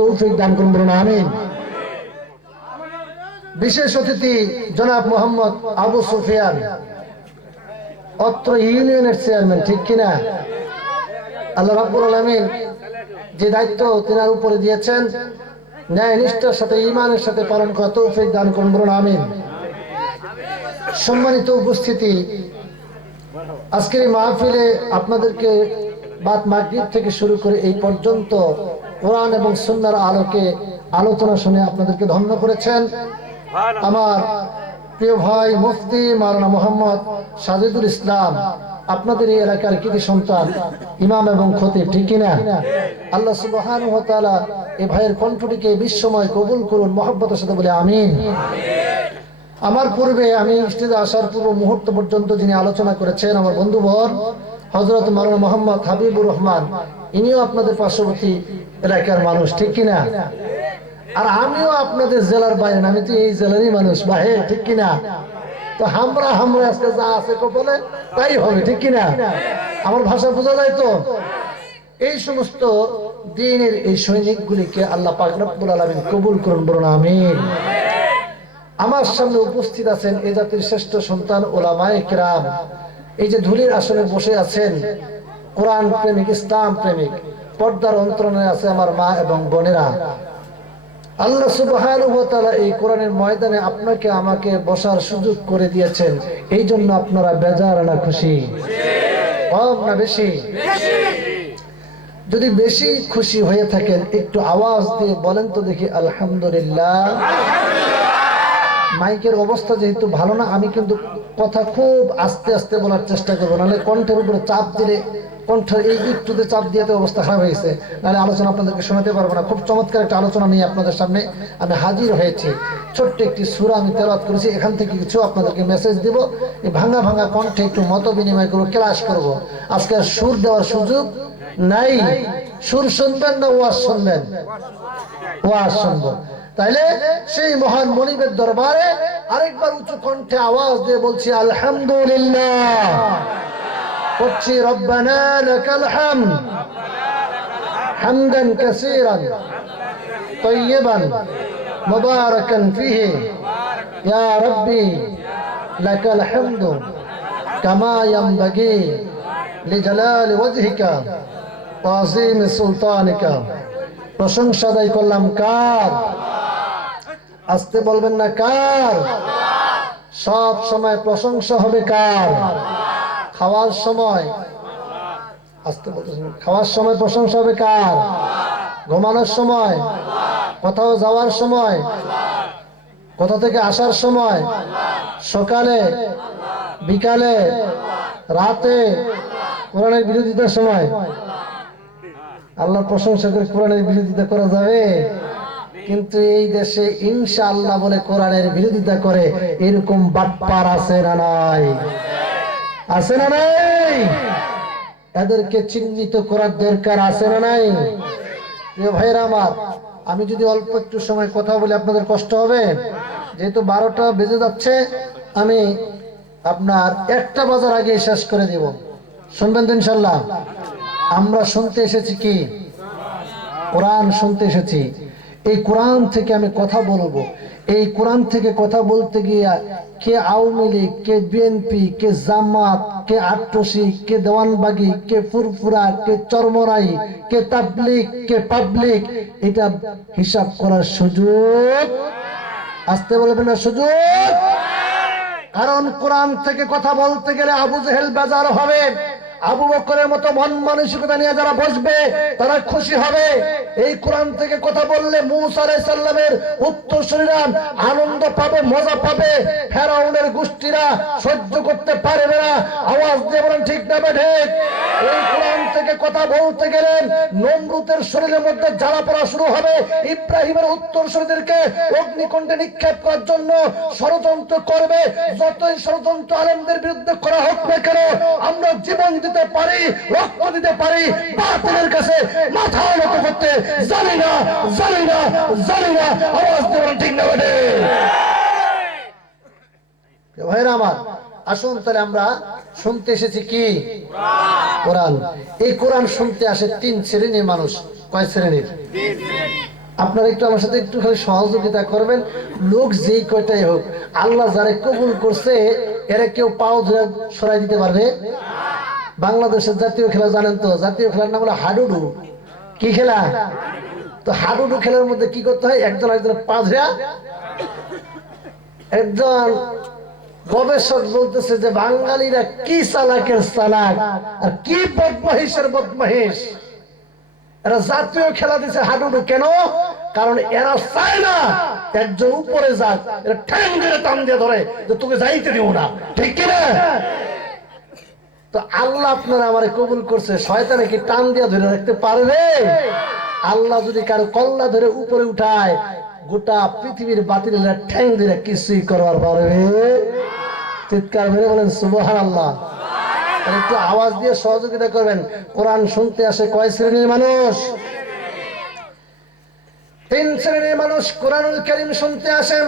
তৌফিক দান করুন, বলুন আমিন। বিশেষ অতিথি জনাব মোহাম্মদ আবু সুফিয়ান, অত্র ইউনিয়নের চেয়ারম্যান, ঠিক কিনা? আল্লাহ রাব্বুল আলামিন যে দায়িত্ব তিনার উপরে দিয়েছেন, ন্যায় নিষ্ঠার সাথে ঈমানের সাথে পালন করা তৌফিক দান করুন, বলুন আমিন। সম্মানিত উপস্থিতি, আজকের এই মাহফিলে আপনাদেরকে বাদ মাগরিব থেকে শুরু করে এই পর্যন্ত কোরআন এবং সুন্নাহর আলোকে আলোচনা শুনে আপনাদেরকে ধন্য করেছেন আমার প্রিয় ভাই মুফতি মাওলানা মোহাম্মদ সাজিদুল ইসলাম, আপনাদের এই এলাকার কৃতি সন্তান, ইমাম এবং খতিব, ঠিক কিনা? আল্লাহ সুবহানাহু ওয়া তাআলা এই ভাইয়ের কণ্ঠটিকে বিশ্বময় কবুল করুন, মহব্বতের সাথে বলে আমিন। আমার পূর্বে আমি স্টেজে আসার পূর্ব মুহূর্ত পর্যন্ত যিনি আলোচনা করেছেন আমার বন্ধুবর হযরত মাওলানা মোহাম্মদ হাবিবুর রহমান, ইনিও আপনাদের পার্শ্ববর্তী এলাকার মানুষ, ঠিক কিনা? আর আমিও আপনাদের জেলার বাইরে, আমি তো এই জেলারই মানুষ ভাই, ঠিক কিনা? তো হামরা আজকে যা আছে কপালে তাই হবে, ঠিক কিনা? আমার ভাষা বোঝা যায় তো? এই সমস্ত দ্বীনের এই সৈনিকগুলিকে আল্লাহ পাক রব্বুল আলামিন কবুল করুন, বলুন আমিন। আমার সামনে উপস্থিত আছেন এই জাতির শ্রেষ্ঠ সন্তান উলামায়ে কিরাম, এই যে ধুলির আসনে বসে আছেন কোরআন প্রেমিক, ইসলাম প্রেমিক, পর্দার অন্তরালে আছে আমার মা এবং বোনেরা। আল্লাহ সুবহানাহু ওয়া তাআলা এই কোরআনের ময়দানে আপনাকে আমাকে বসার সুযোগ করে দিয়েছেন, এই জন্য আপনারা বেজার না খুশি? কম না বেশি? যদি বেশি খুশি হয়ে থাকেন একটু আওয়াজ দিয়ে বলেন তো দেখি আলহামদুলিল্লাহ। মাইকের অবস্থা যেহেতু ভালো না, আমি কিন্তু কথা খুব আস্তে আস্তে বলার চেষ্টা করবো, নাহলে কণ্ঠের উপরে চাপ দিলে, কণ্ঠের এই একটুতে চাপ দিয়ে অবস্থা খারাপ হয়েছে, নাহলে আলোচনা আপনাদেরকে শোনাতে পারবো না। খুব চমৎকার একটা আলোচনা নিয়ে আপনাদের সামনে আমি হাজির হয়েছি। ছোট্ট একটি সূরা আমি তেলাওয়াত করেছি, এখান থেকে কিছু আপনাদেরকে মেসেজ দিব। এই ভাঙা ভাঙা কণ্ঠে একটু মত বিনিময় করবো, ক্লাস করব। আজকে আর সুর দেওয়ার সুযোগ নাই। সুর শুনবেন না ওয়াজ শুনবেন? ওয়াজ শুনবো। তাইলে সেই মহান মনিবের দরবারে আরেকবার উঁচু কণ্ঠে আওয়াজ দিয়ে বলছি আলহামদুলিল্লাহ, বলছি রব্বানা লাকাল হামদ হামদান কাসীরান তাইয়িবান মুবারাকান ফীহি ইয়া রাব্বি লাকাল হামদু কামা ইয়ানবাগি লিজালালি ওয়াজহিকা ওয়া আযীমি সুলতানিকা। প্রশংসা আদায় করলাম কার? আস্তে বলবেন না, কার? সব সময় প্রশংসা হবে কার? খাওয়ার সময় আস্তে বলতেছেন, খাওয়ার সময় প্রশংসা হবে কার? ঘুমানোর সময়, কোথাও যাওয়ার সময়, কোথা থেকে আসার সময়, সকালে, বিকালে, রাতে, কোরআনের বিরোধিতার সময়। আল্লাহর প্রশংসা করে কোরআনের বিরোধিতা করা যাবে? কিন্তু এই দেশে ইনশাআল্লাহ বলে কোরআনের বিরোধিতা করে এরকম বাটপার আছে না নাই? আছে না নাই? এদেরকে চিহ্নিত করার দরকার আছে না নাই? প্রিয় ভাইরা আমার, আমি যদি অল্প একটু সময় কথা বলে আপনাদের কষ্ট হবে, যেহেতু 12টা বেজে যাচ্ছে, আমি আপনার 1টা বাজার আগে শেষ করে দিব। শুনবেন তো ইনশাআল্লাহ? আমরা শুনতে এসেছি কি? কোরআন শুনতে এসেছি। এই কোরআন থেকে আমি কথা বলবো। এই কোরআন থেকে কথা বলতে গিয়ে কে আওয়ামী লীগ, কে বিএনপি, কে জামাত, কে আট্টসি, কে দেওয়ানবাগি, কে ফুরফুরা, কে চরমরাই, কে তাবলিগ, কে পাবলিক, এটা হিসাব করার সুযোগ, আসতে বলবেন না, সুযোগ। কারণ কোরআন থেকে কথা বলতে গেলে আবু জেহেল বেজার হবে, আবু বকরের মতো মন মানসিকতা নিয়ে যারা বসবে তারা খুশি হবে। এই কোরআন থেকে কথা বললে মূসা আলাইহিস সালামের উত্তরসূরিরা আনন্দ পাবে, মজা পাবে। ফেরাউনের গোষ্ঠীরা সহ্য করতে পারবে না। আওয়াজ দিয়ে বলেন ঠিক না ঠিক? এই কোরআন থেকে কথা বলতে গেলেন নমরুদের শরীরের মধ্যে জ্বালা পড়া শুরু হবে। ইব্রাহিমের উত্তরসূরিদেরকে অগ্নিকুণ্ডে নিক্ষেপ করার জন্য ষড়যন্ত্র করবে। যতই ষড়যন্ত্র আলেমদের বিরুদ্ধে করা হোক না কেন, আমরা জীবন দিতে পারি, রক্ত দিতে পারি, বাতিলের কাছে মাথা নত করতে জানি না, জানি না, জানি না। আওয়াজ দেবেন ঠিক না বেটে? ভাইরা আমার, আসুন তাহলে আমরা শুনতে এসেছি কি? কোরআন। এই কোরআন শুনতে আসে 3 শ্রেণীর মানুষ। কয় শ্রেণীর? আপনারা একটু আমার সাথে একটু খালি সহযোগিতা করবেন। লোক যেই কয়টাই হোক, আল্লাহ যারা কবুল করছে এরা কেউ পাও ধরে সরাই দিতে পারবে? বাংলাদেশের জাতীয় খেলা জানেন তো? জাতীয় খেলার নাম হলো হাডুডু। কি খেলা? তো হাডুডু খেলার মধ্যে কি করতে হয়? একজন একজন পা ধরে, একজন গবেষক বলতেছে যে বাঙালিরা কি চালাকের চালাক আর কি বদমাহিসের বদমাহিস। এরা জাতীয় খেলা দিচ্ছে হাডুডু। কেন? কারণ এরা চায় না একজন উপরে যাক, এরা ঠ্যাং ধরে টান দিয়ে ধরে যে তোকে যাইতে দিব না, ঠিক কিনা? তো আল্লাহ আপনারা আমারে কবুল করছে, শয়তানে কি টান দিয়ে ধরে রাখতে পারবে? আল্লাহ যদি কারো কল্লা ধরে উপরে উঠায়, গোটা পৃথিবীর বাতিলেরা ঠ্যাং ধরে কিছুই করবার পারবে? চিৎকার মেরে বলেন সুবহানাল্লাহ। একটু আওয়াজ দিয়ে সহযোগিতা করবেন। কোরআন শুনতে আসে কয় শ্রেণীর মানুষ? 3 শ্রেণীর মানুষ কোরআনুল কারীম শুনতে আসেন।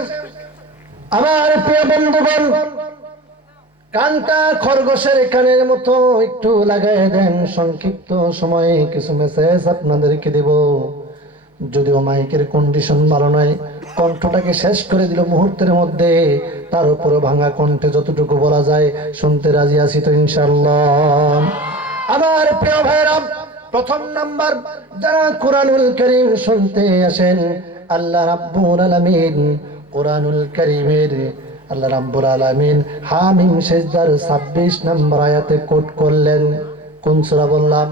আমার প্রিয় বন্ধুগণ, কানটা খরগোশের কানের মতো একটু লাগাই দেন। সংক্ষিপ্ত সময়ে কিছু মেসেজ আপনাদেরকে দেব। যদিও মাইকের কন্ডিশন ভালো নয়, কণ্ঠটাকে শেষ করে দিল মুহূর্তের মধ্যে। তার উপরে ভাঙা কণ্ঠে যতটুকু বলা যায় শুনতে রাজি আছি তো ইনশাআল্লাহ। আমার প্রিয় ভাইরা, প্রথম নাম্বার, যারা কোরআনুল কারীম শুনতে আসেন, আল্লাহ রাব্বুল আলামিন কোরআনুল কারীমের আল্লাহ রাব্বুল আলামিন হামিম সিজদার 26 নম্বর আয়াতে কোট করলেন। কোন সূরা বললাম?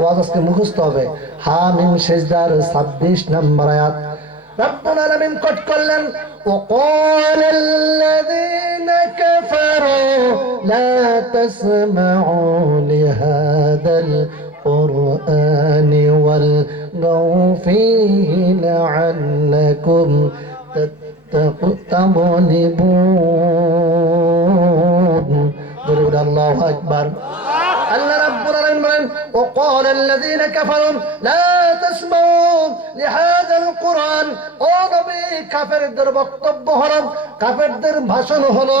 ওয়াজ আজকে মুখস্থ হবে। হামিম সিজদার 26 নম্বর আয়াত রব্বুল আলামিন কোট করলেন, وقال الذين كفروا لا تسمعوا لهذا القرآن والغوا فيه لعلكم تغلبون. الله أكبر. আল্লাহ রাব্বুল আলামিন বলেন, وقال الذين كفروا لا تسمعوا لهذا القرآن। ও নবী, কাফেরদের বক্তব্য হলো, কাফেরদের ভাষণ হলো,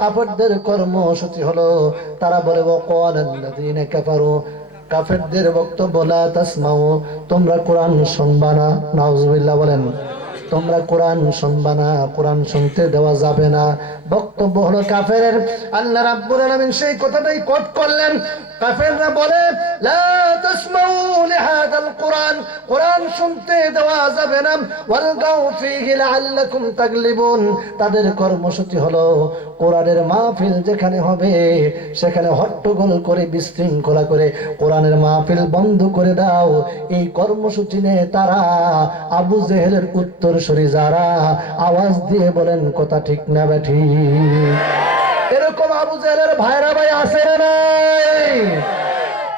কাফেরদের কর্মসূচি হলো। তারা বলে وقال الذين كفروا, কাফেরদের বক্তব্য, লা তাসমাউ, তোমরা কোরআন শুনবা না। নাউজুবিল্লাহ বলেন। তোমরা কোরআন শুনবা না, কোরআন শুনতে দেওয়া যাবে না, বক্তব্য হলো কাফেরের। আল্লাহ রাব্বুল আলামিন সেই কথাটাই কোট করলেন। কাফেররা বলে লা তাসমাউ লিহাদাল কুরআন, কোরআন শুনতে দেওয়া যাবে না, ওয়ালগাউ ফীহি লাআল্লাকুম তাগলিবুন। তাদের কর্মসূচি হলো কোরআনের মাহফিল যেখানে হবে সেখানে হট্টগোল করে, বিশৃঙ্খলা করে কোরআনের মাহফিল বন্ধ করে দাও। এই কর্মসূচি নিয়ে তারা আবু জেহেলের উত্তরসূরি যারা, আওয়াজ দিয়ে বলেন কথা ঠিক না বেঠিক? এরকম আবু জেহেলের ভাইরা ভাই আছে না নাই?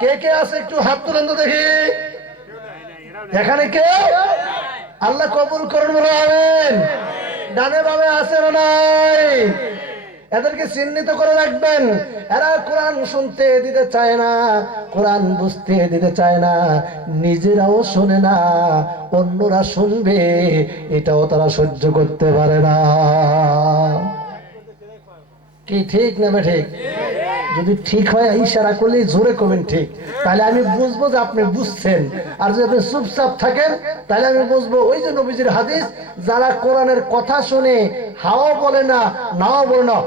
কে কে আছে একটু হাত তুলেন তো দেখি। এখানে কে? আল্লাহ কবুল করুন, বলে আমিন। ডানে বামে আছে না নাই? এদেরকে চিহ্নিত করে রাখবেন। এরা কোরআন শুনতে দিতে চায় না, কোরআন বুঝতে দিতে চায় না, নিজেরাও শোনে না, অন্যরা শুনবে এটাও তারা সহ্য করতে পারে না। কি ঠিক না ঠিক? যদি ঠিক হয় ইশারা করলে জোরে করবেন ঠিক, তাহলে আমি বুঝবো যে আপনি বুঝছেন। আর যদি আপনি চুপচাপ থাকেন তাহলে আমি বুঝবো ওই যে নবীজির হাদিস, যারা কোরআনের কথা শুনে হাও বলে না, নাও বলে না,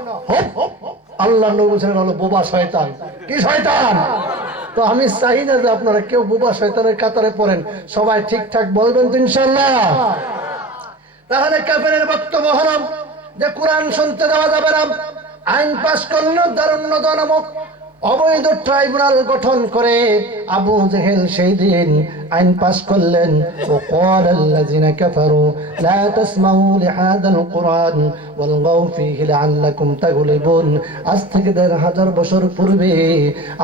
আল্লাহ নবী বলেছেন হলো বোবা শয়তান। কি শয়তান? তো আমি চাই না যে আপনারা কেউ বোবা শয়তানের কাতারে পড়েন, সবাই ঠিকঠাক বলবেন তো ইনশাআল্লাহ। তাহলে কাফেরের বক্তব্য হলো যে কোরআন শুনতে দেওয়া যাবে না। আইন পাস করল দারুণ্য নামক অবৈধ ট্রাইব্যুনাল গঠন করে আবু জেহেল সেই দিন আইন পাস করলেন। وقال الذين كفروا لا تسمعوا لهذا القرآن والغوا فيه لعلكم تغلبون। আজ থেকে ১৫০০ বছর পূর্বে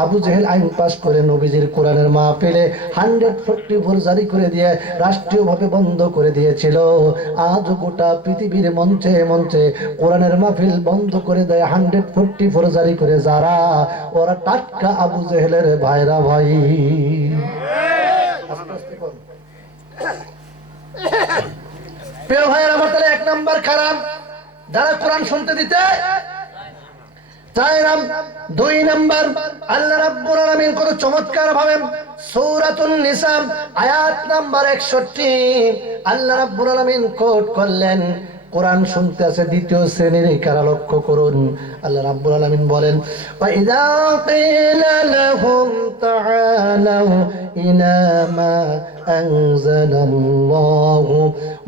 আবু জেহেল আইন পাস করে নবীজির কোরআনের মাহফিলে 144 জারি করে দিয়ে রাষ্ট্রীয়ভাবে বন্ধ করে দিয়েছিল। আজ গোটা পৃথিবীর মঞ্চে মঞ্চে কোরআনের মাহফিল বন্ধ করে দেয় 144 জারি করে যারা, ওরা টাটকা আবু জেহেলের ভাইরা ভাই। প্রিয় ভাইয়ের আমার, তাহলে 1 নাম্বার খারাপ যারা কোরআন শুনতে দিতে চায় না। 2 নাম্বার, আল্লাহ রাব্বুল আলামিন কত চমৎকার ভাবে সূরাতুন নিসা আয়াত নাম্বার 61 আল্লাহ রাব্বুল আলামিন কোট করলেন। কোরআন শুনতে আছে দ্বিতীয় শ্রেণীর কারা লক্ষ্য করুন। আল্লাহ রাব্বুল আলামিন বলেন, ওয়া ইযা কিলা লাহুম তাআলাউ ইলা মা আনজালাল্লাহু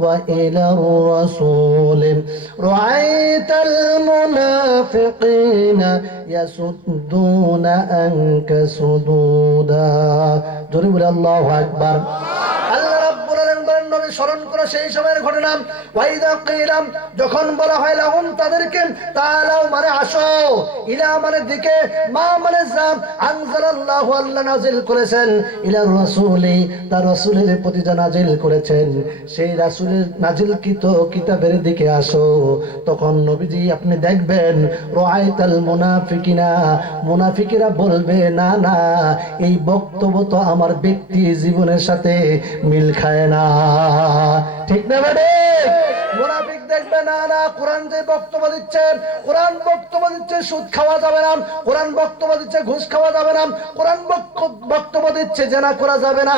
ওয়া ইলার রাসূল রাআইতাল মুনাফিকিনা ইয়াসুদ্দুনা আনকা সুদুদা। জোরে বলে আল্লাহু আকবার। স্মরণ করো সেই সময়ের ঘটনা। ওয়াইদা কিলাম, যখন বলা হয় লাহুম তাদেরকে, তাআলাও মানে আসো, ইলা মানে দিকে, মা মানে যা, আনজালাল্লাহু আল্লাহ নাযিল করেছেন, ইলা রাসূলি তার রাসূলের প্রতি যা নাযিল করেছেন সেই রাসূলের নাযিলকৃত কিতাবের দিকে আসো। তখন নবীজি আপনি দেখবেন রাআইতাল মুনাফিকিনা, মুনাফিকরা বলবে না না এই বক্তব্য তো আমার ব্যক্তি জীবনের সাথে মিল খায় না। ঠিক না বেটে? মুনাফিক দেখবে না না কোরআন যে বক্তব্য দিচ্ছে, কোরআন বক্তব্য দিচ্ছে সুদ খাওয়া যাবে না, কোরআন বক্তব্য দিচ্ছে ঘুষ খাওয়া যাবে না, কোরআন বক্তব্য দিচ্ছে জেনা করা যাবে না,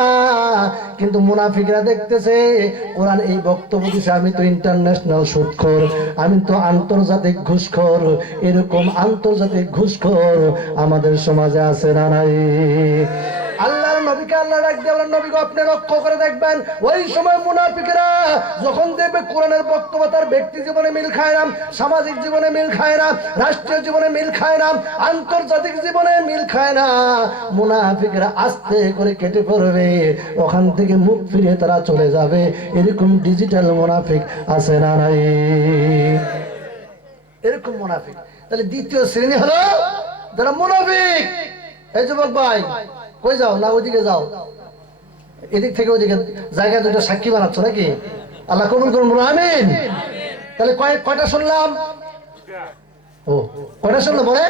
কিন্তু মুনাফিকরা দেখতেছে কোরআন এই বক্তব্য দিচ্ছে আমি তো ইন্টারন্যাশনাল সুদখোর, আমি তো আন্তর্জাতিক ঘুষখোর। এরকম আন্তর্জাতিক ঘুষখোর আমাদের সমাজে আছে না নাই? আল্লাহর নবীকে আল্লাহ ডাক দিয়ে বলেন, নবী গো আপনি লক্ষ্য করে দেখবেন ওই সময় মুনাফিকরা যখন দেখবে কোরআনের বক্তব্য তার ব্যক্তি জীবনে মিল খায় না, সামাজিক জীবনে মিল খায় না, রাষ্ট্রীয় জীবনে মিল খায় না, আন্তর্জাতিক জীবনে মিল খায় না, মুনাফিকরা আস্তে করে কেটে পড়বে, ওখান থেকে মুখ ফিরে তারা চলে যাবে। এরকম ডিজিটাল মুনাফিক আছে না নাই? এরকম মুনাফিক। তাহলে দ্বিতীয় শ্রেণী হলো যারা মুনাফিক। এই যুবক ভাই কই যাও? না ওইদিকে যাও, এদিক থেকে ওইদিকে জায়গা দুটো সাক্ষী বানাচ্ছ নাকি? আল্লাহ কবুল করুন, আমিন। তাহলে কয়টা শুনলাম? ও কয়টা শুনলাম বলে?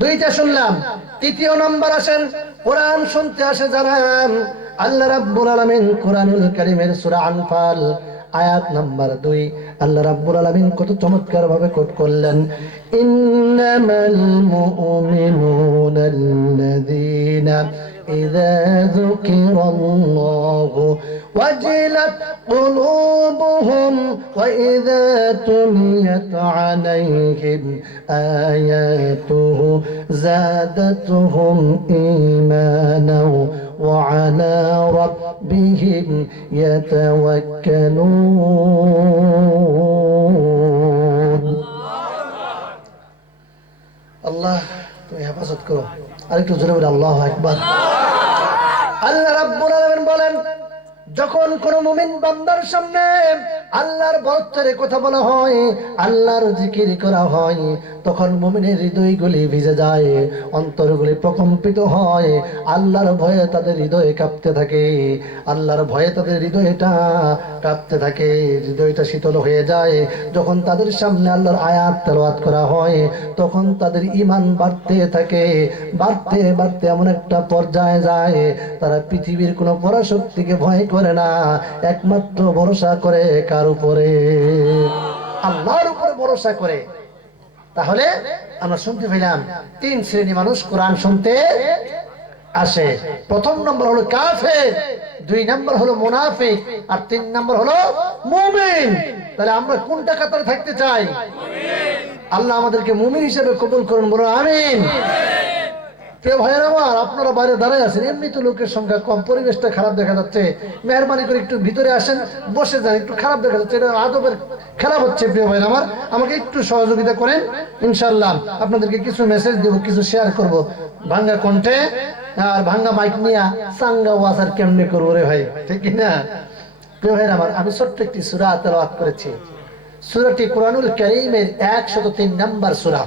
দুইটা শুনলাম। তৃতীয় নম্বর আসেন, কোরআন শুনতে আসে যারা, আল্লাহ রাব্বুল আলামিন কোরআনুল কারীমের সূরা আনফাল আয়াত নাম্বার 2 আল্লাহ রাব্বুল আলামিন কত চমৎকার ভাবে কোট করলেন, ইন্নামাল মুমিনুনাল্লাযীনা ইযা যুকিরাল্লাহু ওয়াজিলাত কুলুবুহুম ওয়া ইযা তুলিয়াত আলাইহিম আয়াতুহু যাদাতুহুম ঈমানাও وعلى ربهم يتوكلون। আল্লাহ তুমি হেফাজত করো। আরেকটু জোরে বলে আল্লাহু আকবার। আল্লাহ রাব্বুল আলামিন বলেন, যখন কোন মুমিন বান্দার সামনে আল্লাহর বরত্বের কথা বলা হয়, আল্লাহর জিকির করা হয়, তখন মুমিনের হৃদয়গুলি ভিজে যায়, অন্তরগুলি প্রকম্পিত হয়, আল্লাহর ভয়ে তাদের হৃদয় কাঁপতে থাকে, আল্লাহর ভয়ে তাদের হৃদয়টা কাঁপতে থাকে, হৃদয়টা শীতল হয়ে যায়। যখন তাদের সামনে আল্লাহর আয়াত তেলাওয়াত করা হয় তখন তাদের ঈমান বাড়তে থাকে, বাড়তে বাড়তে এমন একটা পর্যায়ে যায় তারা পৃথিবীর কোনো পরাশক্তিকে ভয় করে না, একমাত্র ভরসা করে কার উপরে? আল্লাহর উপরে ভরসা করে। তাহলে আমরা শুনতে পেলাম 3 শ্রেণী মানুষ কোরআন শুনতে আসে। প্রথম নম্বর হলো কাফের, 2 নম্বর হলো মুনাফিক, আর 3 নম্বর হলো মুমিন। তাহলে আমরা কোনটা কাতারে থাকতে চাই? আল্লাহ আমাদেরকে মুমিন হিসেবে কবুল করুন, বলুন আমিন। প্রিয় ভাইয়েরা আমার, আপনারা বাইরে দাঁড়ায় আছেন, এমনি তো লোকের সংখ্যা কম, পরিবেশটা খারাপ দেখা যাচ্ছে, মেহরবানি করে একটু ভিতরে আসেন, বসে যান, একটু খারাপ দেখা যাচ্ছে, এটা আদবের খেলা হচ্ছে। প্রিয় ভাইয়েরা আমার, আমাকে একটু সহযোগিতা করেন, ইনশাআল্লাহ আপনাদেরকে কিছু মেসেজ দেব, কিছু শেয়ার করব ভাঙ্গা কণ্ঠে, আর ভাঙ্গা মাইক নিয়ে সাঙ্গা ওয়াজার কেমনে করবো রে ভাই, ঠিক না? প্রিয় ভাইয়েরা আমার, আমি ছোট্ট একটি সূরা তেলাওয়াত করেছি। সূরাটি কোরআনুল কারীমের 103 নম্বর সূরা।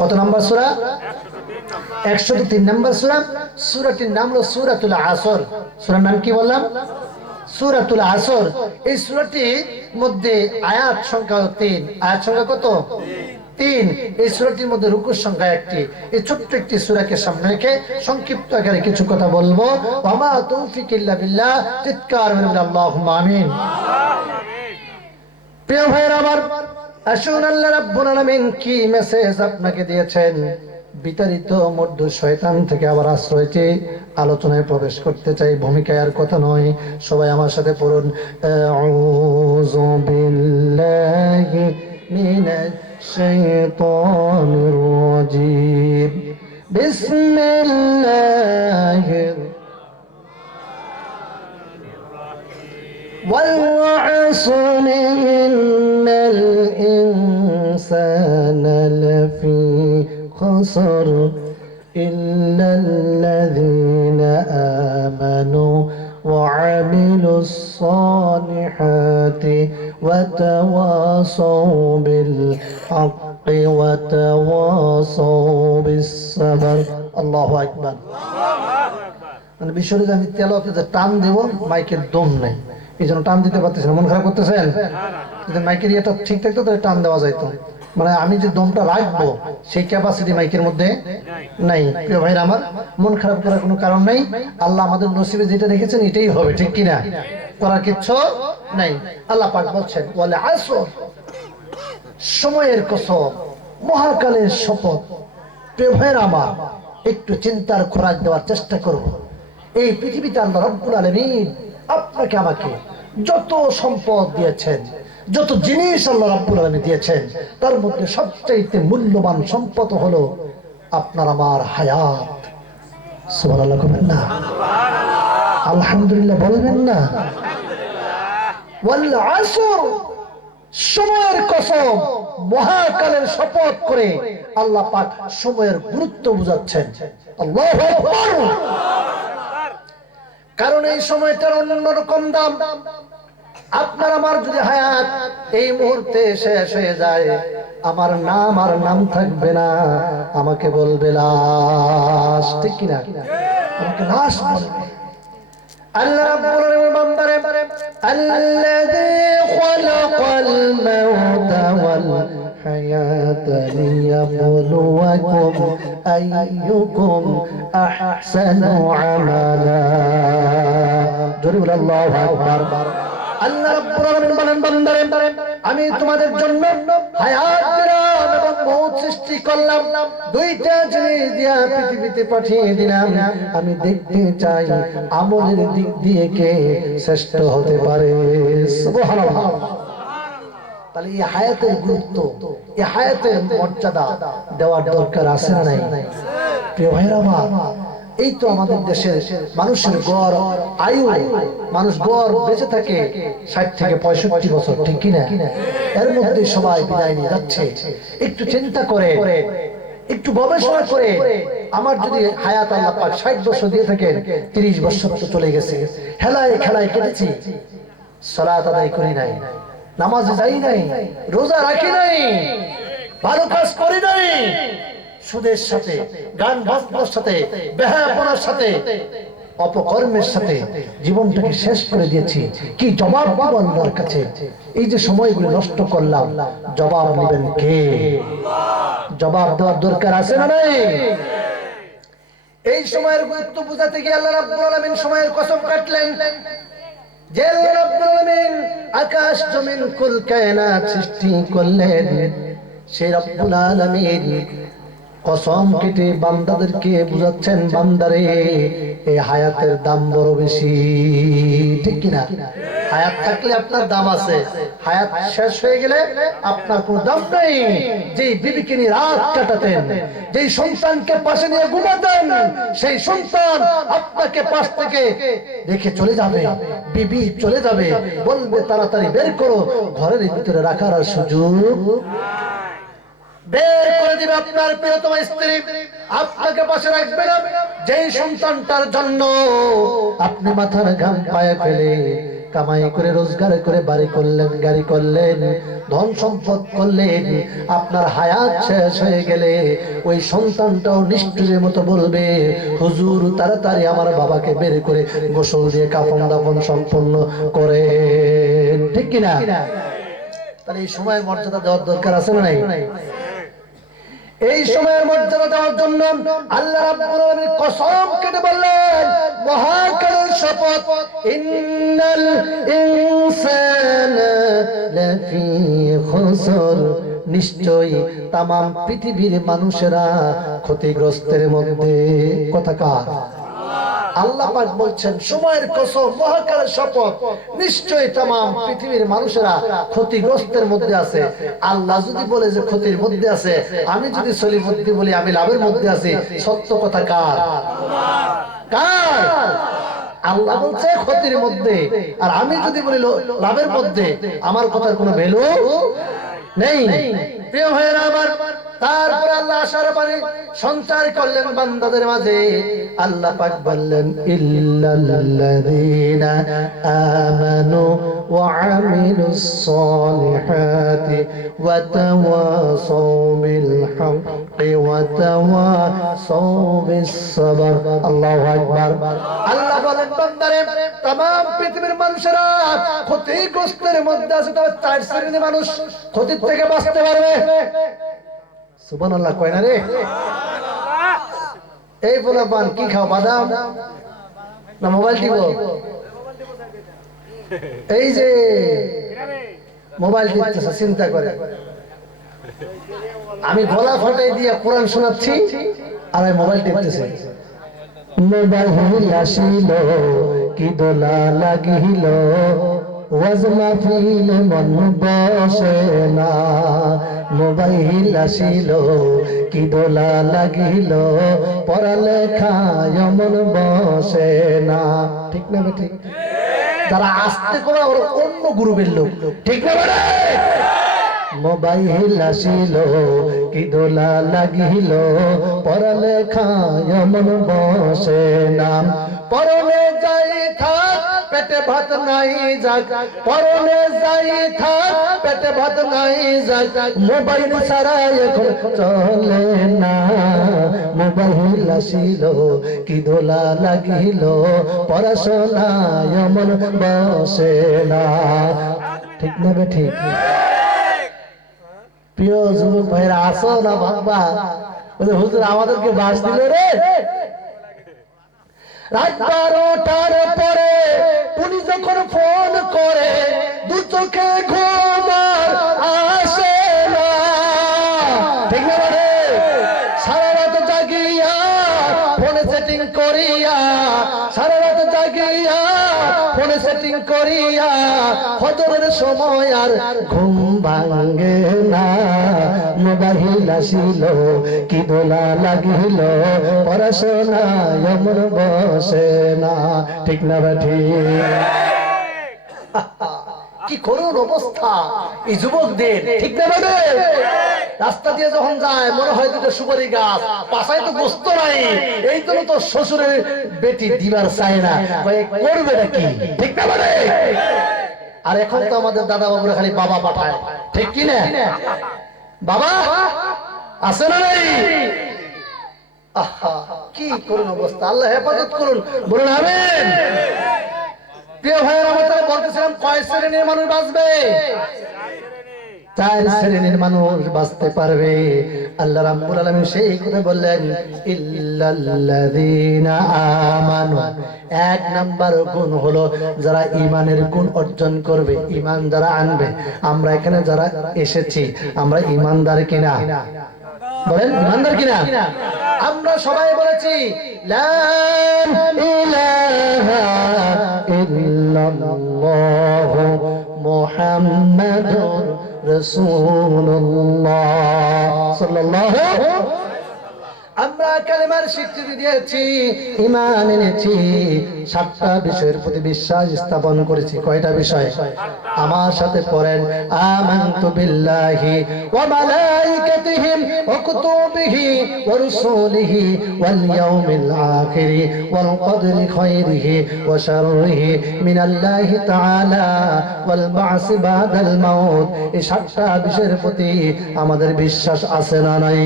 কত নম্বর সূরা? 103 নম্বর সূরা। সূরাটির নাম হলো সূরাতুল আসর। সূরার নাম কি বললাম? সূরাতুল আসর। এই সূরাটির মধ্যে আয়াত সংখ্যা 3। আয়াত সংখ্যা কত? 3। এই সূরাটির মধ্যে রুকুর সংখ্যা 1টি। এই ছোট্ট একটি সূরাকে সামনে রেখে সংক্ষিপ্ত আকারে কিছু কথা বলবো। ওয়া মা তাওফীক ইল্লা বিল্লাহ। চিৎকার করে বলি আল্লাহুম্মা আমিন। প্রিয় ভাইরা আমার, আসুন আল্লাহ রাব্বুল আলামিন কি মেসেজ আপনাকে দিয়েছেন বিতাড়িত মধ্য শয়তান থেকে আবার আশ্রয় চেয়ে আলোচনায় প্রবেশ করতে চাই। ভূমিকায় আর কথা নয়, সবাই আমার সাথে পড়ুন, আউযু বিল্লাহি মিনাশ শাইতানির রাজীম, বিসমিল্লাহির والعصر إن الإنسان لفي خسر إلا الذين آمنوا وعملوا الصالحات وتواصوا بالحق وتواصوا بالصبر. الله أكبر. মানে বিষয়টা আমি তেলাওয়াতে টান দেব, মাইকের দম নেই, এই জন্য টান দিতে পারতেছেন। মন খারাপ করতেছেন? যদি মাইকের ইয়েটা ঠিক থাকতো তাহলে টান দেওয়া যাইতো। মানে আমি যে দমটা রাখবো সেই ক্যাপাসিটি মাইকের মধ্যে নাই। প্রিয় ভাইরা আমার, মন খারাপ করার কোনো কারণ নাই। আল্লাহ আমাদের নসিবে যেটা রেখেছেন এটাই হবে, ঠিক কিনা? করার কিচ্ছু নাই। আল্লাহ পাক বলছেন, ওয়াল আসর, সময়ের কসম, মহাকালের শপথ। প্রিয় ভাইরা আমার, একটু চিন্তার খোরাক দেওয়ার চেষ্টা করব। এই পৃথিবীতে আল্লাহ রাব্বুল আলামিন আপনাকে আমাকে যত সম্পদ দিয়েছেন, যত জিনিস আল্লাহ রাব্বুল আলামিন দিয়েছেন, তার মধ্যে সবচেয়ে মূল্যবান সম্পদ হলো আপনার আমার হায়াত। সুবহানাল্লাহ বলবেন না? আলহামদুলিল্লাহ বলবেন না? ওয়াল আসর, সময়ের কসম, মহাকালের শপথ করে আল্লাহ পাক সময়ের গুরুত্ব বুঝাচ্ছেন। আল্লাহু আকবার। কারণ এই সময়টার অন্যরকম দাম। আপনার আমার যদি হায়াত এই মুহূর্তে শেষ হয়ে যায়, আমার নাম আর নাম থাকবে না, আমাকে বলবে লাশ, ঠিক কিনা? আমাকে লাশ বলবে। আল্লাহ রাব্বুল আলামিন বান্দারে, আল্লাযী খালাকাল মাউতা ওয়াল হায়াতা লিয়াবলুয়াকুম আইয়ুকুম আহসানু আমালা। জোরে বলেন আল্লাহু আকবার। আল্লাহ রাব্বুল আলামিন বলেন, বান্দারে, আমি তোমাদের জন্য হায়াত দিলাম এবং মওত সৃষ্টি করলাম, দুইটা জিনিস দিয়া পৃথিবীতে পাঠিয়ে দিলাম। আমি দেখতে চাই আমলের দিক দিয়ে কে শ্রেষ্ঠ হতে পারে। সুবহানাল্লাহ। তাহলে এই হায়াতের গুরুত্ব, এই হায়াতের মর্যাদা দেওয়ার দরকার আছে না নাই? প্রিয় ভাইরা আমার, এই তো আমাদের দেশের মানুষের গড় আয়ু, মানুষ গড় বেঁচে থাকে 60 থেকে 65 বছর, ঠিক কিনা? এর মধ্যে সবাই বিদায় নিয়ে যাচ্ছে। একটু চিন্তা করে, একটু গবেষণা করে, আমার যদি হায়াত আল্লাহ পাক 60 বছর দিয়ে থাকেন, 30 বছর তো চলে গেছে, হেলায় খেলায় কেটেছি, সালাত আদায় করি নাই, নামাজে যাই নাই, রোজা রাখি নাই, ভালো কাজ করি নাই, সুদের সাথে, গান বাজনার সাথে, বেহায়াপনার সাথে, অপকর্মের সাথে জীবনটাকে শেষ করে দিয়েছি। কি জবাব দেব আল্লাহর কাছে? এই যে সময়গুলো নষ্ট করলাম, জবাব নেবেন কে? জবাব দেওয়ার দরকার আছে না নাই? এই সময়ের গুরুত্ব বুঝাতে গিয়ে আল্লাহ রাব্বুল আলামিন সময়ের কসম কাটলেন। যে আল্লাহ রাব্বুল আলামিন আকাশ জমিন কুল কায়নাত সৃষ্টি করলেন, সেই রাব্বুল আলামিন কসম কেটে বান্দাদেরকে বুঝাচ্ছেন, বান্দারে, এই হায়াতের দাম বড় বেশি, ঠিক কিনা? হায়াত থাকলে আপনার দাম আছে, হায়াত শেষ হয়ে গেলে আপনার কোনো দাম নেই। যেই বিবিকে নিয়ে রাত কাটাতেন, যেই সন্তানকে পাশে নিয়ে ঘুমাতেন, সেই সন্তান আপনাকে পাশ থেকে রেখে চলে যাবে, বিবি চলে যাবে, বলবে তাড়াতাড়ি বের করো, ঘরের ভিতরে রাখার আর সুযোগ বের করে দিবে আপনার প্রিয়তম স্ত্রী, আপনাকে পাশে রাখবে না। যেই সন্তানটার জন্য আপনি মাথার ঘাম পায়ে ফেলে কামাই করে রোজগার করে বাড়ি করলেন, গাড়ি করলেন, ধন সম্পদ করলেন, আপনার হায়াত শেষ হয়ে গেলে ওই সন্তানটাও নিষ্ঠুরের মতো বলবে, হুজুর তাড়াতাড়ি আমার বাবাকে বের করে গোসল দিয়ে কাফন দাফন সম্পন্ন করেন, ঠিক কিনা? তাহলে এই সময়ের মর্যাদা দেওয়ার দরকার আছে না নাই? এই সময়ের মর্যাদা দেওয়ার জন্য আল্লাহ রাব্বুল আলামিন কসম কেটে বললেন, মহাকালের শপথ, ইন্নাল ইনসানা লাফি খুসর, নিশ্চয়ই তামাম পৃথিবীর মানুষেরা ক্ষতিগ্রস্তের মধ্যে। কথা কার? আল্লাহ পাক বলছেন সময়ের কসম মহাকালের শপথ নিশ্চয়ই তামাম পৃথিবীর মানুষেরা ক্ষতিগ্রস্তের মধ্যে আছে। আল্লাহ যদি বলে যে ক্ষতির মধ্যে আছে, আমি যদি সলিমুদ্দি বলি আমি লাভের মধ্যে আছি, সত্য কথা কার? কার? আল্লাহ বলছে ক্ষতির মধ্যে, আর আমি যদি বলি লাভের মধ্যে, আমার কথার কোনো ভ্যালু নেই। প্রিয় ভাইরা আমার, তারপরে আল্লাহ আশার পানি সঞ্চার করলেন বান্দাদের মাঝে। আল্লাহ পাক বললেন ইল্লাল্লাযীনা আমানু ওয়া আমিলুস সালিহাতি ওয়া তাওয়াসাউ বিল হাক্কি ওয়া তাওয়াসাউ বিস সাবর। আল্লাহু আকবার। আল্লাহ বলেন বান্দারে तमाम পৃথিবীর মানুষেরা ক্ষতিগ্রস্তের মধ্যে আছে, তবে চার শ্রেণীর মানুষ ক্ষতি থেকে বাঁচতে পারবে। সুবহানাল্লাহ কয় না রে? এই পোলাপান কি খাও, বাদাম না মোবাইল টিপো? এই যে মোবাইল টিপতেছে চিন্তা করে, আমি গলা ফাটাই দিয়ে কোরআন শোনাচ্ছি আর এই মোবাইল টিপতেছে। মোবাইল আসিল কি দোলা লাগিল, ওয়াজ মাহফিল মন বসে না। মোবাইল আসিল কি দোলা লাগিল, পড়ালেখায় মন বসে না। ঠিক না বেটি? যারা আসতে করে ওরা অন্য গ্রুপের লোক, ঠিক না বেটা? মোবাইল আসিল কি দোলা লাগিল, পড়ালেখায় মন বসে না। পরনে যাই থাক পেটে ভাত নাই যাক, পরনে যাই থাক পেটে ভাত নাই যাক, মোবাইল ছাড়া এখন চলে না। মোবাইল আসিল কি দোলা লাগিল, পড়াশোনায় মন বসে না। ঠিক না বে ঠিক? প্রিয় যুবক ভাইরা আসো না বাবা, হুজুর আমাদেরকে বাস দিল রে। রাত 12টার পরে উনি যখন ফোন করে, দু চোখে ঘুম আসে না। ঠিক না রে? সারা রাত জাগিয়া ফোনে সেটিং করিয়া, সারা রাত জাগিয়া ফোনে সেটিং করিয়া, ফজরের সময় আর ঘুম ভাঙে না। মোবাইল আসিল কি দোলা লাগিল, পড়াশোনায় মন বসে না। ঠিক না বেঠি? কি করুণ অবস্থা এই যুবকদের, ঠিক না বেঠে? রাস্তা দিয়ে যখন যায় মনে হয় দুটো সুপারি গাছ, পাশায় তো গোস্ত নাই, এই জন্য তো শ্বশুরের বেটি দিবার চায় না, করবে নাকি? ঠিক না বেঠে? আর এখন তো আমাদের দাদা বাবুরা খালি বাবা পাঠায়, ঠিক কি না? বাবা আছে না নাই? আহা কি করুন অবস্থা, আল্লাহ হেফাজত করুন, বলুন আমিন। প্রিয় ভাইয়ের আমার তারা বলতেছিলাম কয় শ্রেণীর মানুষ বাঁচবে? চার শ্রেণীর মানুষ বাঁচতে পারবে। আল্লাহ রাব্বুল আলামিন সেই কথা বললেন ইল্লাল্লাযীনা আমানু। এক নাম্বার গুণ হলো যারা ঈমানের গুণ অর্জন করবে, ঈমান যারা আনবে। আমরা এখানে যারা এসেছি আমরা ঈমানদার কিনা? বলেন ঈমানদার কিনা? আমরা সবাই বলেছি লা ইলাহা ইল্লাল্লাহু মুহাম্মাদুর রাসূলুল্লাহ সাল্লাল্লাহু। আমরা কালেমার স্বীকৃতি দিয়েছি, ঈমান এনেছি, 7টা বিষয়ের প্রতি বিশ্বাস স্থাপন করেছি। কয়টা বিষয়? আমার সাথে পড়েন আমানতু বিল্লাহি ওয়া মালাইকাতিহি ওয়া কুতুবিহি ওয়া রুসুলিহি ওয়াল ইয়াউমিল আখির ওয়াল কদরি খায়রিহি ওয়া শাররিহি মিনাল্লাহি তাআলা ওয়াল বা'স বাদাল মাউত। এই 7টা বিষয়ের প্রতি আমাদের বিশ্বাস আছে না নাই?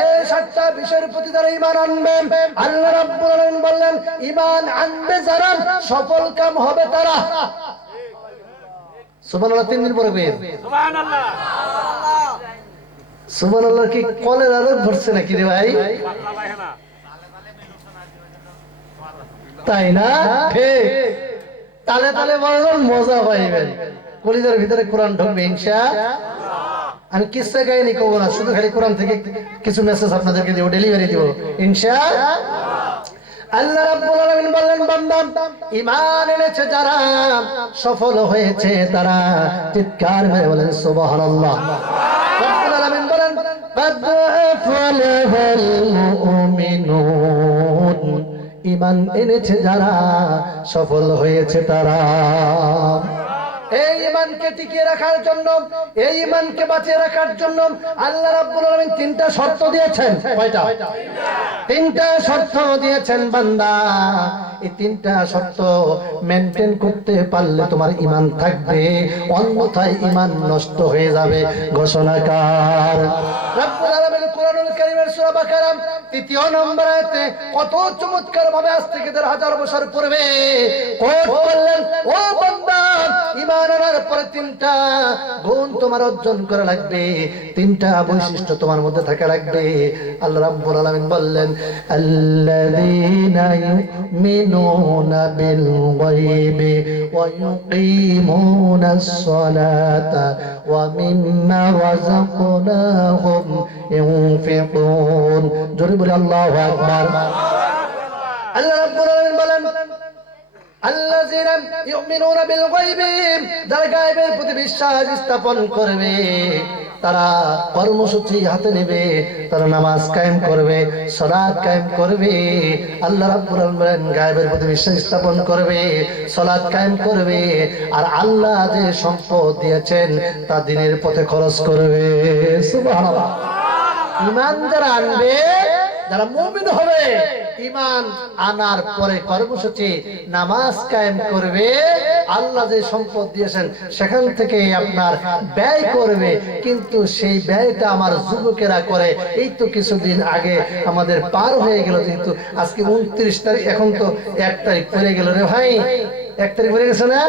এই 7টা বিষয়ের প্রতি যারা ঈমান আনবে, আল্লাহ রাব্বুল আলামিন বললেন ঈমান আনবে যারা সফল কাম হবে তারা। সুবহানাল্লাহ। 3 দিন পরে কইেন সুবহানাল্লাহ। সুবহানাল্লাহ কি কলেরা রোগ ধরছে নাকি রে ভাই? তাই না? ঠিক। তালে তালে বলুন মজা পাইবেন, কলিজার ভিতরে কোরআন ঢুকবে ইনশাআল্লাহ। আমি কিসসা কাহিনী করবো না, শুধু খালি কোরআন থেকে কিছু মেসেজ আপনাদেরকে দিব, ডেলিভারি দিব ইনশাআল্লাহ। আল্লাহ রাব্বুল আলামিন বললেন, বান্দা ঈমান এনেছে যারা সফল হয়েছে তারা চিৎকার মেরে বলেন সুবহানাল্লাহ। রাব্বুল আলামিন বলেন, قد أفلح المؤمنون, ঈমান এনেছে যারা সফল হয়েছে তারা। এই ঈমানকে টিকিয়ে রাখার জন্য, এই ঈমানকে বাঁচিয়ে রাখার জন্য আল্লাহ রাব্বুল আলামিন তিনটা শর্ত দিয়েছেন। কয়টা? তিনটা শর্ত দিয়েছেন বান্দা। এই তিনটা শর্ত মেইনটেইন করতে পারলে তোমার ঈমান থাকবে, অন্যথায় ঈমান নষ্ট হয়ে যাবে। ঘোষণাকার রাব্বুল আলামিন কোরআনুল কারীমের সূরা বাকারা ৩য় নম্বর আয়াতে কত চমৎকার ভাবে আজ থেকে ১,৫০০ বছর পূর্বে কোট করলেন, ও বান্দা ঈমান আনার পরে তিনটা গুণ তোমার অর্জন করা লাগবে, তিনটা বৈশিষ্ট্য তোমার মধ্যে থাকা লাগবে। আল্লাহ রাব্বুল আলামিন বললেন, আল্লাযীনা ইউমিনুনা বিল গায়বি ওয়া ইউকিমুনাস সালাতা ওয়া মিম্মা রাযাকনাহুম ইউনফিকুন। জোরে বলে আল্লাহু আকবার। আল্লাহ রাব্বুল আলামিন বলেন, আল্লাযীনা ইউমিনুনা বিল গায়বি, যারা গায়বের প্রতি বিশ্বাস স্থাপন করবে, তারা কর্মসূচি হাতে নেবে, তারা নামাজ কায়েম করবে, সালাত কায়েম করবে। আল্লাহ রাব্বুল আলামিন বলেন, গায়বের প্রতি বিশ্বাস স্থাপন করবে, সালাত কায়েম করবে, আর আল্লাহ যে সম্পদ দিয়েছেন তা দ্বীনের পথে খরচ করবে। সুবহানাল্লাহ। ঈমান যারা আনবে, যারা মুমিন হবে, ঈমান আনার পরে কর্মসূচি নামাজ কায়েম করবে, আল্লাহ যে সম্পদ দিয়েছেন সেখান থেকে আপনার ব্যয় করবে, কিন্তু সেই ব্যয়টা আমার যুবকেরা করে। এই তো কিছুদিন আগে আমাদের পার হয়ে গেল, যেহেতু আজকে 29 তারিখ, এখন তো 1 তারিখ পড়ে গেল রে ভাই। 1 তারিখ পড়ে গেছে না?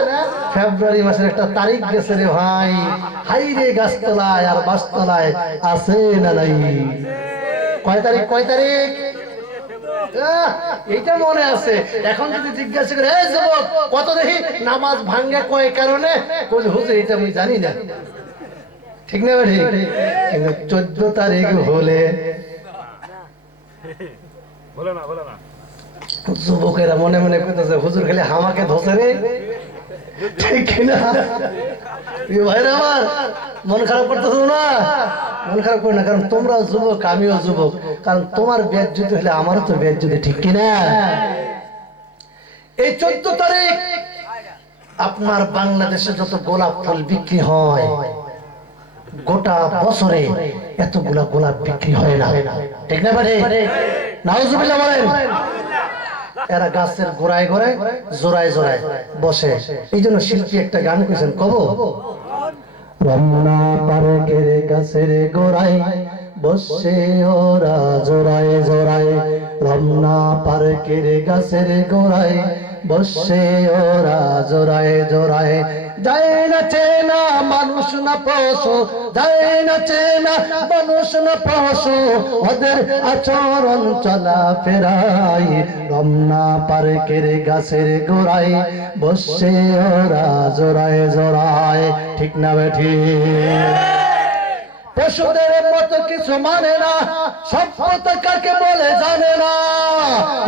ফেব্রুয়ারি মাসের একটা তারিখ গেছে রে ভাই। হাই রে গাছতলায় আর বাসতলায় আছে না নাই? কয় তারিখ? কয় তারিখ? এইটা মনে আছে। এখন যদি জিজ্ঞাসা করে, এই যুবক কত দেখি নামাজ ভাঙ্গে কয় কারণে, বলি হুজুর এটা আমি জানি না। ঠিক না ভাই? কিন্তু 14 তারিখ হলে যুবকেরা মনে মনে কইতেছে, হুজুর খালি হামাকে ধসে রে। ঠিক না ভাইরা আমার? মন খারাপ করতেছ না? মন খারাপ করে না, কারণ তোমরাও যুবক, আমিও যুবক। কারণ তোমার বেজ্জতি হলে আমারও তো বেজ্জতি, ঠিক কিনা? এই 14 তারিখ আপনার বাংলাদেশে যত গোলাপ ফুল বিক্রি হয়, গোটা বছরে এতগুলা গোলাপ বিক্রি হয় না। ঠিক না ভাই? নাউজুবিল্লাহ বলেন। এরা গাছের গোড়ায় গোড়ায় জোড়ায় জোড়ায় বসে। এই জন্য শিল্পী একটা গান করেছেন, কব, রমনা পার্কের গাছের গোড়ায় বসে ওরা জোড়ায় জোড়ায়, রমনা পার্কের গাছের গোড়ায় বসে ওরা জোড়ায় জোড়ায়। যায় না চেনা মানুষ না পশু, যায় না চেনা মানুষ না পশু, ওদের আচরণ চলা ফেরাই, রমনা পার্কের গাছের গোড়ায় বসে ওরা জোড়ায় জোড়ায়। ঠিক না বেঠি? পশুদের মতো কিছু মানে না, সভ্যতা কাকে বলে জানে না।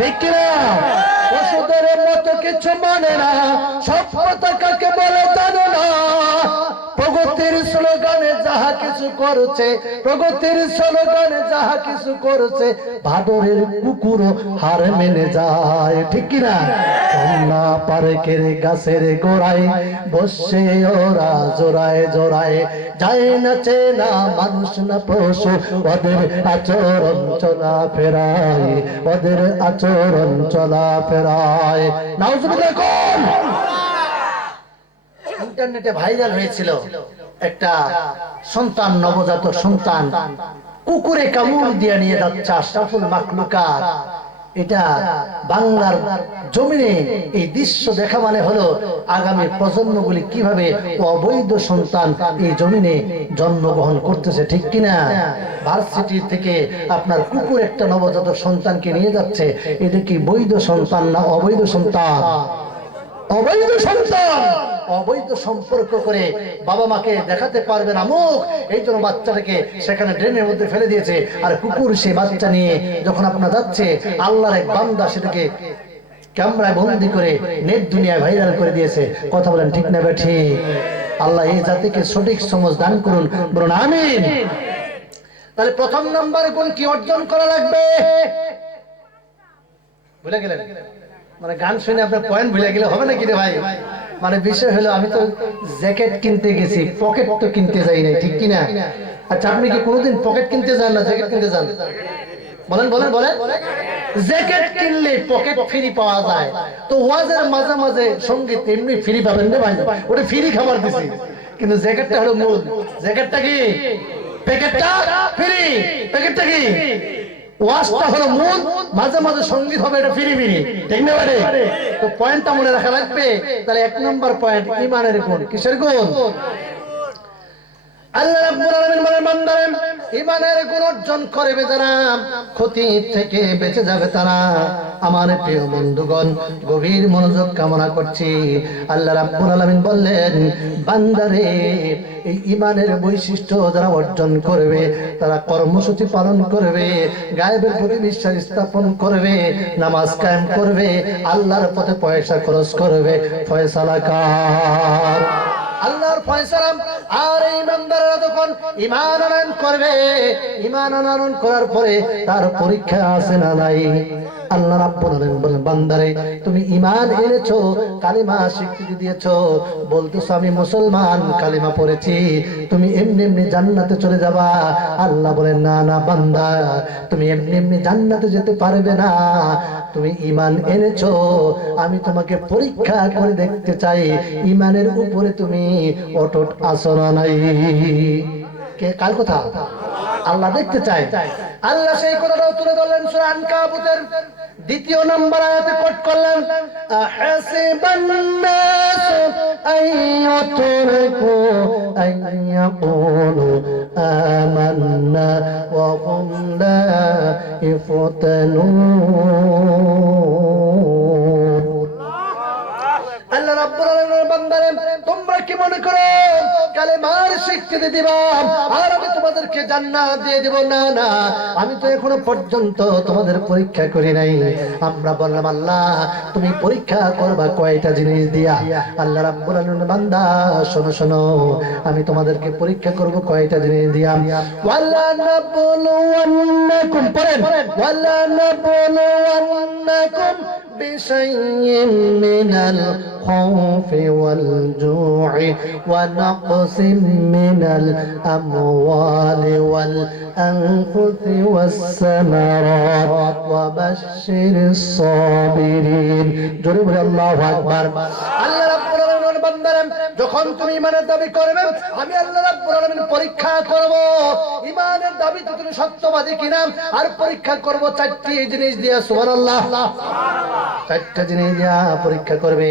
ঠিক না? পশুদের মতো কিছু মানে না, সভ্যতা কাকে বলে জানে না। প্রগতির স্লোগানে যাহা কিছু করছে, প্রগতির স্লোগানে যাহা কিছু করছে, ভাদরের কুকুরও হার মেনে যায়। ঠিক কিনা? রমনা পার্কের গাছের গোড়ায় বসে ওরা জোড়ায় জোড়ায়, যায় না চেনা মানুষ না পশু, ওদের আচরণ চলা ফেরায়, ওদের আচরণ চলা ফেরায়। নাউজুবিল্লাহ। কোন ইন্টারনেটে ভাইরাল হয়েছিল একটা সন্তান, নবজাতক সন্তান কুকুরে কামড় দিয়ে নিয়ে যাচ্ছে আশরাফুল মাখলুকাত। এটা বাংলার জমিনে এই দৃশ্য দেখা মানে হলো আগামী প্রজন্মগুলি কিভাবে অবৈধ সন্তান এই জমিনে জন্মগ্রহণ করতেছে। ঠিক কিনা? ভার্সিটি থেকে আপনার কুকুর একটা নবজাতক সন্তানকে নিয়ে যাচ্ছে, এটা কি বৈধ সন্তান না অবৈধ সন্তান? অবৈধ সন্তান অবৈধ সম্পর্ক করে বাবা মাকে দেখাতে পারবে না মুখ, এই জন্য বাচ্চাটাকে সেখানে ড্রেনের মধ্যে ফেলে দিয়েছে। আর কুকুর সেই বাচ্চা নিয়ে যখন আপনার যাচ্ছে, আল্লাহর এক বান্দা সেটাকে ক্যামেরায় বন্দি করে নেট দুনিয়ায় ভাইরাল করে দিয়েছে। কথা বলেন ঠিক না ঠিক? আল্লাহ এই জাতিকে সঠিক সমঝ দান করুন, বলুন আমিন। তাহলে প্রথম নাম্বার গুণ কি অর্জন করা লাগবে? ভুলে গেলেন? মানে গান শুনে আপনার পয়েন্ট ভুলে গেলে হবে নাকি রে ভাই? মানে বিষয় হলো, আমি তো জ্যাকেট কিনতে গেছি, পকেট তো কিনতে যাই নাই, ঠিক কিনা? আচ্ছা, আপনি কি কোনোদিন পকেট কিনতে যান না জ্যাকেট কিনতে যান? বলেন বলেন বলেন। জ্যাকেট কিনলে পকেট ফ্রি পাওয়া যায়, তো ওয়াজের মাঝে মাঝে সঙ্গীত এমনি ফ্রি পাবেন রে ভাই, ওটা ফ্রি খাবার দিছি। কিন্তু জ্যাকেটটা হলো মূল। জ্যাকেটটা কি? প্যাকেটটা ফ্রি, প্যাকেটটা কি? ওয়াজটা হলো মূল, মাঝে মাঝে সঙ্গীত হবে, এটা ফ্রি ফ্রি, ঠিক না ভাই? তো পয়েন্টটা মনে রাখা লাগবে। তাহলে এক নম্বর পয়েন্ট ঈমানের গুণ। কিসের গুণ? আল্লাহ রাব্বুল আলামিন বলেন, বান্দারে ঈমানের গুণ অর্জন করবে যারা, ক্ষতি থেকে বেঁচে যাবে তারা। আমার প্রিয় বন্ধুগণ, গভীর মনোযোগ কামনা করছি। আল্লাহ রাব্বুল আলামিন বললেন, বান্দারে এই ঈমানের বৈশিষ্ট্য যারা অর্জন করবে, তারা কর্মসূচি পালন করবে, গায়েবের প্রতি বিশ্বাস স্থাপন করবে, নামাজ কায়েম করবে, আল্লাহর পথে পয়সা খরচ করবে। ফয়সালা কার? আল্লাহর ফয়সালা। আর ইমানদাররা যখন ঈমান আনয়ন করবে, ঈমান আনয়ন করার পরে তার পরীক্ষা আছে না নাই? আল্লাহ রাব্বুল আলামিন বলেন, বান্দারে তুমি ঈমান এনেছো, কালিমা স্বীকৃতি দিয়েছো, বলতেছো আমি মুসলমান, কালিমা পড়েছি, তুমি এমনি এমনি জান্নাতে চলে যাবা। আল্লাহ বলেন, না না বান্দা, তুমি এমনি এমনি জান্নাতে যেতে পারবে না। তুমি ঈমান এনেছো, আমি তোমাকে পরীক্ষা করে দেখতে চাই ঈমানের উপরে তুমি অটুট আছো না নাই। কে কার কথা? আল্লাহ দেখতে চায়। আল্লাহ সেই কথাটাও তুলে ধরলেন সূরা আনকাবুতের 2 নম্বর আয়াতে কোট করলেন, আহাসিবান নাসু আইয়ুতরাকু আইয়াকুলু আমান্না ওয়া হুম লা ইফতানুন। আল্লাহ রাব্বুল আলামিনের বান্দারে, তোমরা কি মনে করো কালেমার স্বীকৃতি দিবা আর আমি তোমাদেরকে জান্নাত দিয়ে দেব? না না, আমি তো এখনো পর্যন্ত তোমাদের পরীক্ষা করি নাই। আমরা বললাম, আল্লাহ তুমি পরীক্ষা করবা কয়টা জিনিস দিয়া? আল্লাহ রাব্বুল আলামিনের বান্দা, শোনো শোনো, আমি তোমাদেরকে পরীক্ষা করব কয়টা জিনিস দিয়া। ওয়ালা নাবলুওয়ান্নাকুম, পড়েন, ওয়ালা নাবলুওয়ান্নাকুম বিশাইইন মিনাল الخوف والجوع ونقص من الأموال والأنفس والثمرات وبشر الصابرين. جرب الله أكبر. الله رب العالمين বান্দারা, যখন তুমি ঈমানের দাবি করবে, আমি আল্লাহ রাব্বুল আলামিন পরীক্ষা করব ঈমানের দাবিতে তুমি সত্যবাদী কিনা, আর পরীক্ষা করব 4টি জিনিস দিয়া। সুবহানাল্লাহ, 4টা জিনিস দিয়া পরীক্ষা করবে।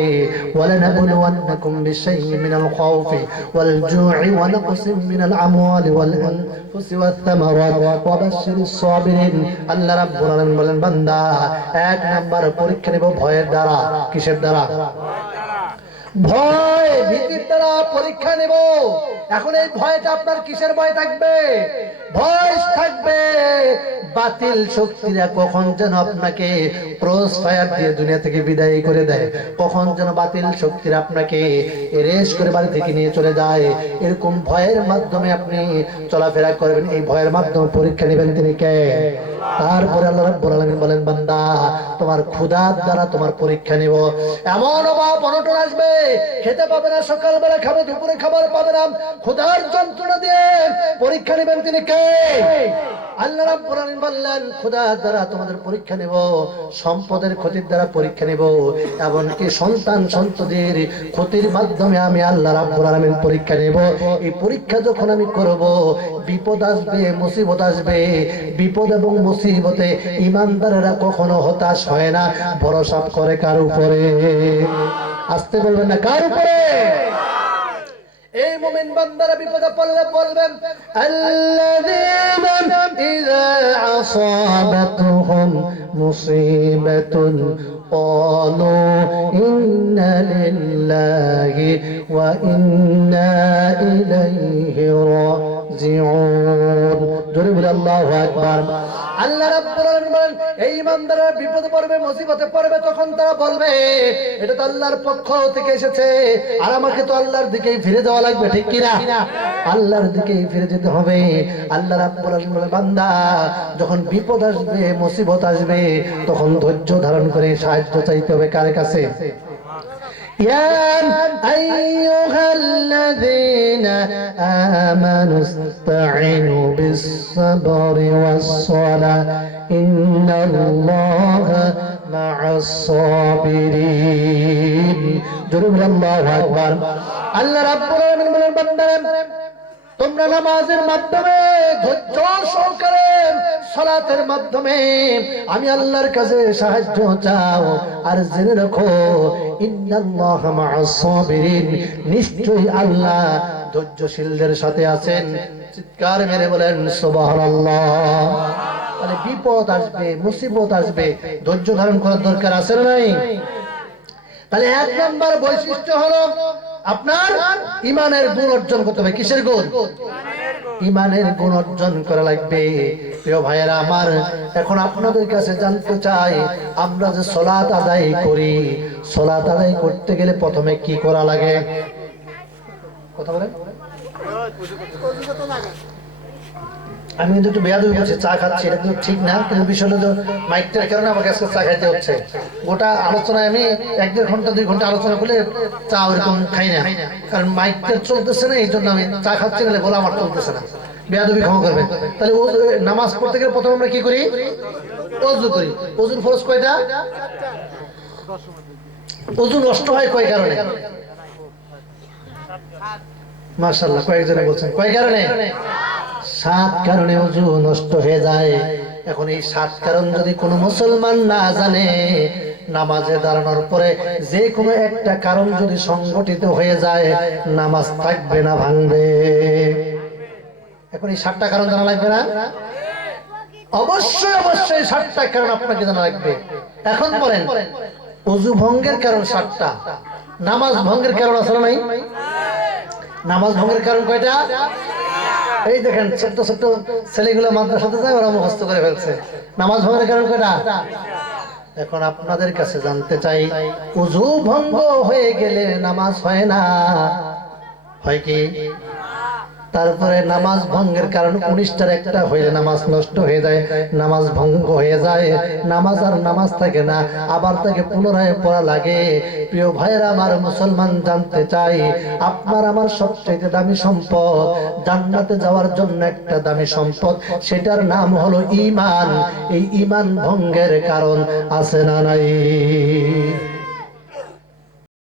وَلَنَبْلُوَنَّكُمْ بِشَيْءٍ مِنَ الْخَوْفِ وَالْجُوعِ وَنَقْصٍ مِنَ الْأَمْوَالِ وَالْأَنفُسِ وَالثَّمَرَاتِ وَبَشِّرِ الصَّابِرِينَ। আল্লাহ রাব্বুল আলামিন বলেন, বান্দা 1 নাম্বার পরীক্ষা নেব ভয়ের দ্বারা। কিসের দ্বারা? ভয় ভীতির দ্বারা পরীক্ষা নেব। এখন এই ভয়টা আপনার কিসের ভয় থাকবে? ভয় থাকবে বাতিল শক্তিরা কখন যেন আপনাকে ক্রস ফায়ার দিয়ে দুনিয়া থেকে বিদায় করে দেয়, কখন যেন বাতিল শক্তিরা আপনাকে এরেস্ট করে বাড়ি থেকে নিয়ে চলে যায়। এরকম ভয়ের মাধ্যমে আপনি চলাফেরা করবেন, এই ভয়ের মাধ্যমে পরীক্ষা নেবেন তিনি কে? তারপরে আল্লাহ রাব্বুল আলামিন বলেন, বান্দা তোমার ক্ষুধার দ্বারা তোমার পরীক্ষা নেব। এমন অভাব অনটন আসবে, খেতে পাবে না, সকালবেলা খাবে, দুপুরে খাবার পাবে না, ক্ষুধার যন্ত্রণা দিয়ে পরীক্ষা নেবেন তিনি কে? আল্লাহ রাব্বুল আলামিন বললেন, ক্ষুধার দ্বারা তোমাদের পরীক্ষা নেব, সম্পদের ক্ষতির দ্বারা পরীক্ষা নেব, এমনকি সন্তান সন্ততির ক্ষতির মাধ্যমে আমি আল্লাহ রাব্বুল আলামিন পরীক্ষা নেব। এই পরীক্ষা যখন আমি করব, বিপদ আসবে, মুসিবত আসবে। বিপদ এবং মুসিবতে ঈমানদারেরা কখনো হতাশ হয় না, ভরসা করে কার উপরে? আসতে বলবেন না, কার উপরে? এই মুমিন বান্দারা বিপদে পড়লে বলবেন, আল্লাযীনা ইযা আসাবাতহুম মুসিবাতুন ক্বালু ইন্না লিল্লাহি ওয়া ইন্না ইলাইহি রাজিউন। জোরে বলে আল্লাহু আকবার। আল্লাহ রাব্বুল আলামিন বলেন, এই ইমানদাররা বিপদে পড়বে, মুসিবতে পড়বে, তখন তারা বলবে এটা তো আল্লাহর পক্ষ থেকে এসেছে, আর আমাকে তো আল্লাহর দিকেই ফিরে যাওয়া লাগবে, ঠিক কিনা? আল্লাহর দিকেই ফিরে যেতে হবে। আল্লাহ রাব্বুল আলামিন বলেন, বান্দা যখন বিপদ আসবে, মুসিবত আসবে, তখন ধৈর্য ধারণ করে সাহায্য চাইতে হবে কার কাছে? يا أيها الذين آمنوا استعينوا بالصبر والصلاة إن الله مع الصابرين। جرب الله أكبر। الله رب العالمين বলেন, বান্দা তোমরা নামাজের মাধ্যমে ধৈর্য সহকারে সালাতের মাধ্যমে আমি আল্লাহর কাছে সাহায্য চাও, আর জেনে রাখো ইন্নাল্লাহা মা'আস সাবিরিন, নিশ্চয়ই আল্লাহ ধৈর্যশীলদের সাথে আছেন। চিৎকার মেরে বলেন সুবহানাল্লাহ। মানে বিপদ আসবে, মুসিবত আসবে, ধৈর্য ধারণ করার দরকার আছে না নাই? তাহলে এক নম্বর বৈশিষ্ট্য হলো আপনার ইমানের গুণ অর্জন করতে হবে। কিসের গুণ? ইমানের গুণ অর্জন করা লাগবে। প্রিয় ভাইয়েরা আমার, এখন আপনাদের কাছে জানতে চাই, আমরা যে সালাত আদায় করি, সালাত আদায় করতে গেলে প্রথমে কি করা লাগে? কথা বলেন। আমি কিন্তু একটু বেয়াদবি করছি, চা খাচ্ছি, এটা কিন্তু ঠিক না, কিন্তু বিষয়টা তো মাইকটার কারণে আমাকে আজকে চা খাইতে হচ্ছে। গোটা আলোচনায় আমি 1-1.5 ঘন্টা 2 ঘন্টা আলোচনা করলে চা ওইরকম খাই না, কারণ মাইকটা চলতেছে না, এই জন্য আমি চা খাচ্ছি, না বলে আমার চলতেছে না, বেয়াদবি ক্ষমা করবেন। তাহলে নামাজ পড়তে গেলে প্রথমে আমরা কি করি? ওযু করি। ওযুর ফরজ কয়টা? ওযু নষ্ট হয় কয় কারণে? মাশাআল্লাহ, কয়েকজনে বলছেন কয় কারণে? 7 কারণে ওযু নষ্ট হয়ে যায়। এখন এই 7 কারণ যদি কোনো মুসলমান না জানে, নামাজে দাঁড়ানোর পরে যে কোনো একটা কারণ যদি সংগঠিত হয়ে যায়, নামাজ থাকবে না, ভাঙবে। এখন এই 7টা কারণ জানা লাগবে না? অবশ্যই অবশ্যই 7টা কারণ আপনাকে জানা লাগবে। এখন বলেন, ওযু ভঙ্গের কারণ 7টা, নামাজ ভঙ্গের কারণ আছে না নাই? নামাজ ভঙ্গের কারণ কয়টা? এই দেখেন ছোট্ট ছোট্ট ছেলেগুলো মাদ্রাসাতে যায়, ওরা মুখস্থ করে ফেলছে। নামাজ ভঙ্গের কারণ কয়টা? এখন আপনাদের কাছে জানতে চাই, ওযু ভঙ্গ হয়ে গেলে নামাজ হয় না, হয় কি? তারপরে নামাজ ভঙ্গের কারণ 19টার একটা হইলে নামাজ নষ্ট হয়ে যায়, নামাজ ভঙ্গ হয়ে যায়, নামাজ আর নামাজ থাকে না, আবার তাকে পুনরায় পড়া লাগে। প্রিয় ভাইয়েরা আমার, মুসলমান জানতে চাই, আপনার আমার সবচেয়ে দামি সম্পদ, জান্নাতে যাওয়ার জন্য একটা দামি সম্পদ, সেটার নাম হলো ঈমান। এই ঈমান ভঙ্গের কারণ আছে না নাই?